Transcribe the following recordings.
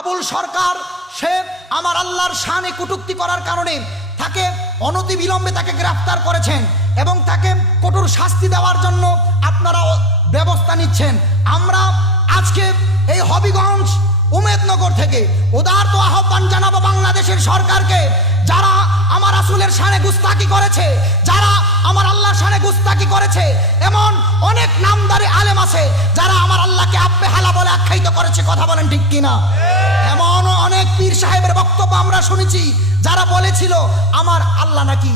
আবুল সরকার সে আমার আল্লাহর শানে কটূক্তি করার কারণে তাকে অনতিবিলম্বে তাকে গ্রেফতার করেছেন এবং তাকে কঠোর শাস্তি দেওয়ার জন্য আপনারা ব্যবস্থা নিচ্ছেন। আমরা আজকে এই হবিগঞ্জ উমেদনগর থেকে উদারত আহ্বান জানাবো বাংলাদেশের সরকারকে, যারা আমার রাসূলের শানে গুস্তাকি করেছে, যারা আমার আল্লাহর শানে গুস্তাকি করেছে, এমন অনেক নামদারি আলেম আছে যারা আমার আল্লাহকে আব্বে হালা বলে আখ্যায়িত করেছে। কথা বলেন ঠিক কিনা? এমন অনেক পীর সাহেবের বক্তব্য আমরা শুনেছি যারা বলেছিল আমার আল্লাহ নাকি,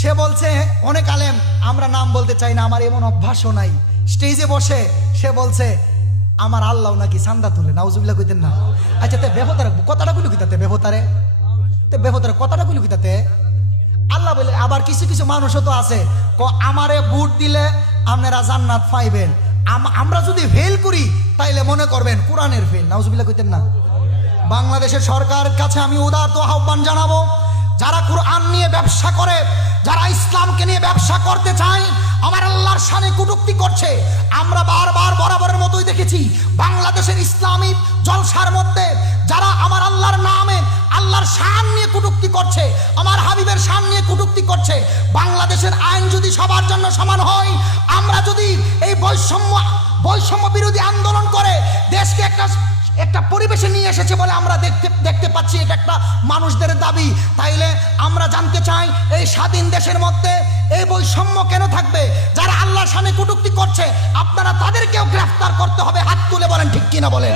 সে বলছে অনেক আলেম, আমরা নাম বলতে চাই না, আমার এমন অভ্যাসও নাই, স্টেজে বসে সে বলছে আমার আল্লাহ নাকি চান্দা তুলে। নাউজুবিল্লাহ কইতেন না? আচ্ছা তে বেহতারে কথাটা গুলো কিতাতে বেহতারে তে বেহতারে কথাটা গুলো কিতাতে আল্লাহ বলে। আবার কিছু কিছু মানুষও তো আছে আমারে ভোট দিলে আপনারা জান্নাত পাইবেন, আমরা যদি ফেল করি তাইলে মনে করবেন কোরআনের ফেল। নাউজুবিল্লাহ কইতেন না? বাংলাদেশের সরকার কাছে আমি উদারত আহ্বান জানাবো, যারা কোরআন নিয়ে ব্যবসা করে, যারা ইসলামকে নিয়ে ব্যবসা করতে চায়, আমার আল্লাহর শানে কটূক্তি করছে। আমরা বারবার বরাবরের মতোই দেখেছি বাংলাদেশের ইসলামী জলসার মধ্যে যারা আমার আল্লাহর নামে আল্লাহর শান নিয়ে কটূক্তি করছে, আমার হাবিবের শান নিয়ে কটূক্তি করছে। বাংলাদেশের আইন যদি সবার জন্য সমান হয়, আমরা যদি এই বৈষম্য বিরোধী আন্দোলন করে দেশকে একটা পরিবেশে নিয়ে এসেছে বলে আমরা দেখতে পাচ্ছি, এটা একটা মানুষদের দাবি। তাইলে আমরা জানতে চাই এই স্বাধীন দেশের মধ্যে এই বৈষম্য কেন থাকবে? যারা আল্লাহর শানে কটূক্তি করছে আপনারা তাদেরকেও গ্রেফতার করতে হবে। হাত তুলে বলেন ঠিক কিনা বলেন,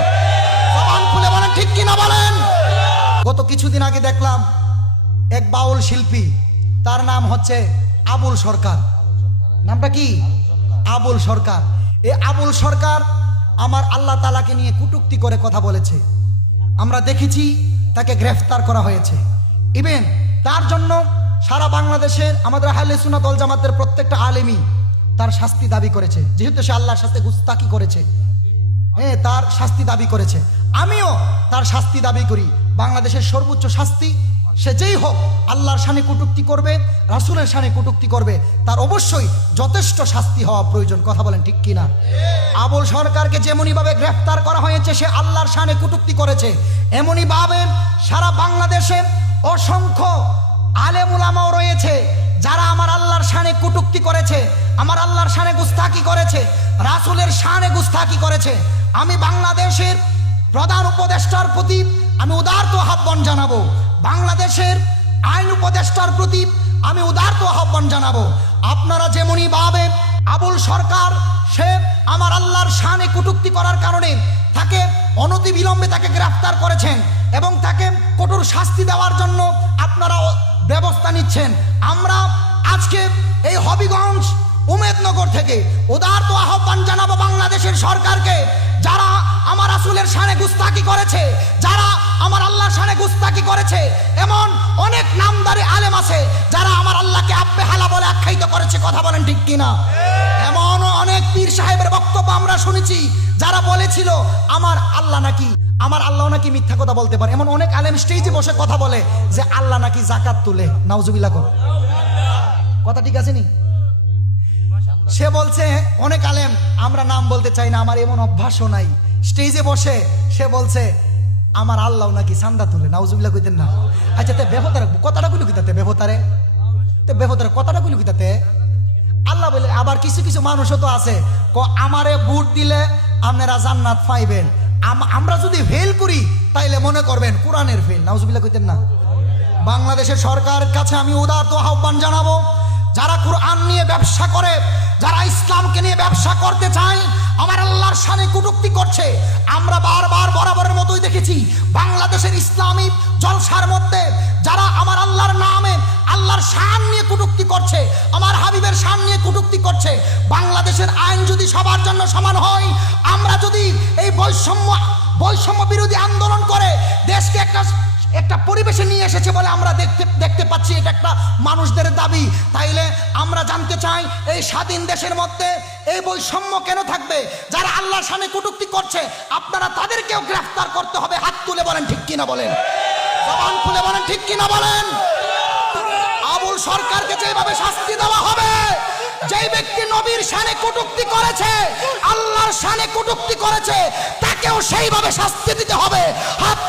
জবান খুলে বলেন ঠিক কিনা বলেন। গত কিছুদিন আগে দেখলাম এক বাউল শিল্পী, তার নাম হচ্ছে আবুল সরকার। নামটা কি? আবুল সরকার। এই আবুল সরকার আমার আল্লাহ তাআলাকে নিয়ে কটূক্তি করে কথা বলেছে, আমরা দেখেছি তাকে গ্রেফতার করা হয়েছে। ইভেন তার জন্য সারা বাংলাদেশের আমাদের আহলে সুন্নাত ওয়াল জামাতের প্রত্যেকটা আলেমী তার শাস্তি দাবি করেছে, যেহেতু সে আল্লাহর সাথে গুস্তাকি করেছে। তার শাস্তি দাবি করেছে, আমিও তার শাস্তি দাবি করি। বাংলাদেশের সর্বোচ্চ শাস্তি, সে যেই হোক আল্লাহর শানে কটূক্তি করবে, রাসূলের শানে কটূক্তি করবে, তার অবশ্যই যথেষ্ট শাস্তি হওয়া প্রয়োজন। কথা বলেন ঠিক কিনা? আবুল সরকারকে যেমনি ভাবে গ্রেফতার করা হয়েছে, সে আল্লাহর শানে কটূক্তি করেছে, এমনি ভাবে সারা বাংলাদেশে অসংখ্য আলেম উলামাও রয়েছে যারা আমার আল্লাহর শানে কটূক্তি করেছে, আমার আল্লাহর শানে গুস্তাকি করেছে, রাসূলের শানে গুস্তাকি করেছে। আমি বাংলাদেশের প্রধান উপদেষ্টার প্রতি আমি উদারত আহ্বান জানাবো, বাংলাদেশের আইন উপদেষ্টার প্রতি আমি উদারত আহ্বান জানাবো, আপনারা যেমনি ভাবে আবুল সরকার সে আমার আল্লাহর শানে কটূক্তি করার কারণে তাকে অনতিবিলম্বে তাকে গ্রেফতার করেছেন এবং তাকে কঠোর শাস্তি দেওয়ার জন্য আপনারা ব্যবস্থা নিচ্ছেন। আমরা আজকে এই হবিগঞ্জ উমেদনগর থেকে উদারত আহ্বান জানাবো বাংলাদেশের সরকারকে, যারা আমার রাসূলের শানে গুস্তাকি করেছে, যারা আমার আল্লাহর শানে গুস্তাকি করেছে, এমন অনেক নামদারি আলেম আছে যারা আমার আল্লাহকে আব্বে হালা বলে আখ্যায়িত করেছে। কথা বলেন ঠিক কিনা? এমন অনেক পীর সাহেবের বক্তব্য আমরা শুনেছি যারা বলেছিল আমার আল্লাহ নাকি, আমার আল্লাহ নাকি মিথ্যা কথা বলতে পারে। এমন অনেক আলেম স্টেজে বসে কথা বলে যে আল্লাহ নাকি যাকাত তুলে। নাউজুবিল্লাহ কোন কথা ঠিক আছে নি? সে বলছে অনেক আলেম, আমরা নাম বলতে চাই না, আমার এমন অভ্যাসও নাই, স্টেজে বসে সে বলছে আমার আল্লাহ নাকি চান্দা তুলে। নাউজুবিল্লাহ কইতেন না? আচ্ছা তে বেহতারে কথাটা গুলো কিতাতে বেহতারে তে বেহতারে কথাটা গুলো কিতাতে আল্লাহ বলে। আবার কিছু কিছু মানুষও তো আছে আমারে ভোট দিলে আপনারা জান্নাত পাইবেন, আমরা যদি ফেল করি তাইলে মনে করবেন কোরআনের ফেল। নাউজুবিল্লাহ কইতেন না? বাংলাদেশের সরকার কাছে আমি উদারত আহ্বান জানাবো, যারা কোরআন নিয়ে ব্যবসা করে, যারা ইসলামকে নিয়ে ব্যবসা করতে চায়, আমার আল্লাহর শানে কটূক্তি করছে। আমরা বারবার বরাবরের মতোই দেখেছি বাংলাদেশের ইসলামী জলসার মধ্যে যারা আমার আল্লাহর নামে আল্লাহর শান নিয়ে কটূক্তি করছে, আমার হাবিবের শান নিয়ে কটূক্তি করছে। বাংলাদেশের আইন যদি সবার জন্য সমান হয়, আমরা যদি এই বৈষম্য বিরোধী আন্দোলন করে দেশকে একটা পরিবেশে নিয়ে এসেছে বলে আমরা দেখতে পাচ্ছি, এটা একটা মানুষদের দাবি। তাইলে আমরা জানতে চাই এই স্বাধীন দেশের মধ্যে এই বৈষম্য কেন থাকবে? যারা আল্লাহর শানে কটূক্তি করছে আপনারা তাদেরকেও গ্রেফতার করতে হবে। হাত তুলে বলেন ঠিক কিনা বলেন, জবান খুলে বলেন ঠিক কিনা বলেন। আবুল সরকারকে যেভাবে শাস্তি দেওয়া হবে, যেই ব্যক্তি নবীর শানে কটূক্তি করেছে, আল্লাহর শানে কটূক্তি করেছে, তাকেও সেইভাবে শাস্তি দিতে হবে। হাত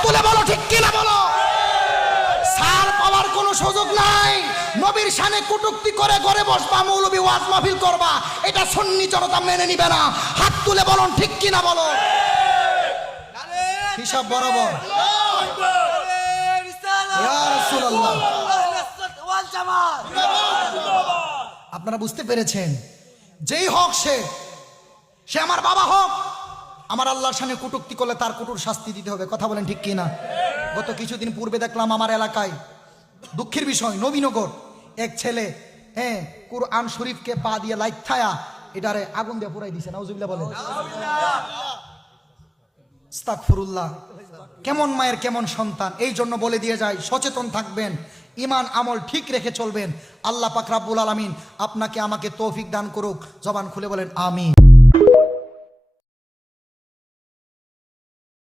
শানে কটূক্তি করে ঘরে বসবা, মৌলবি ওয়াজ মাহফিল করবা, এটা সুন্নি জনতা মেনে নিবে না। হাত তুলে বলুন ঠিক কিনা বলো। হিসাব বরাবর। ইয়া রাসূলুল্লাহ, আপনারা বুঝতে পেরেছেন? যেই হোক সে আমার বাবা হোক, আমার আল্লাহর সামনে কটূক্তি করলে তার কঠোর শাস্তি দিতে হবে। কথা বলেন ঠিক কিনা? গত কিছুদিন পূর্বে দেখলাম আমার এলাকায়, দুঃখের বিষয়, নবীনগর এক ছেলে কুরআন শরীফকে পা দিয়ে লাইথায়া এটারে আগুন দিয়ে পুরাই দিছে। নাউজুবিল্লাহ বলেন। আস্তাগফিরুল্লাহ। কেমন মায়ের কেমন সন্তান। এই জন্য বলে দিয়ে যায়, সচেতন থাকবেন, ইমান আমল ঠিক রেখে চলবেন। আল্লাহ পাক রব্বুল আলামিন আপনাকে আমাকে তৌফিক দান করুক। জবান খুলে বলেন আমিন।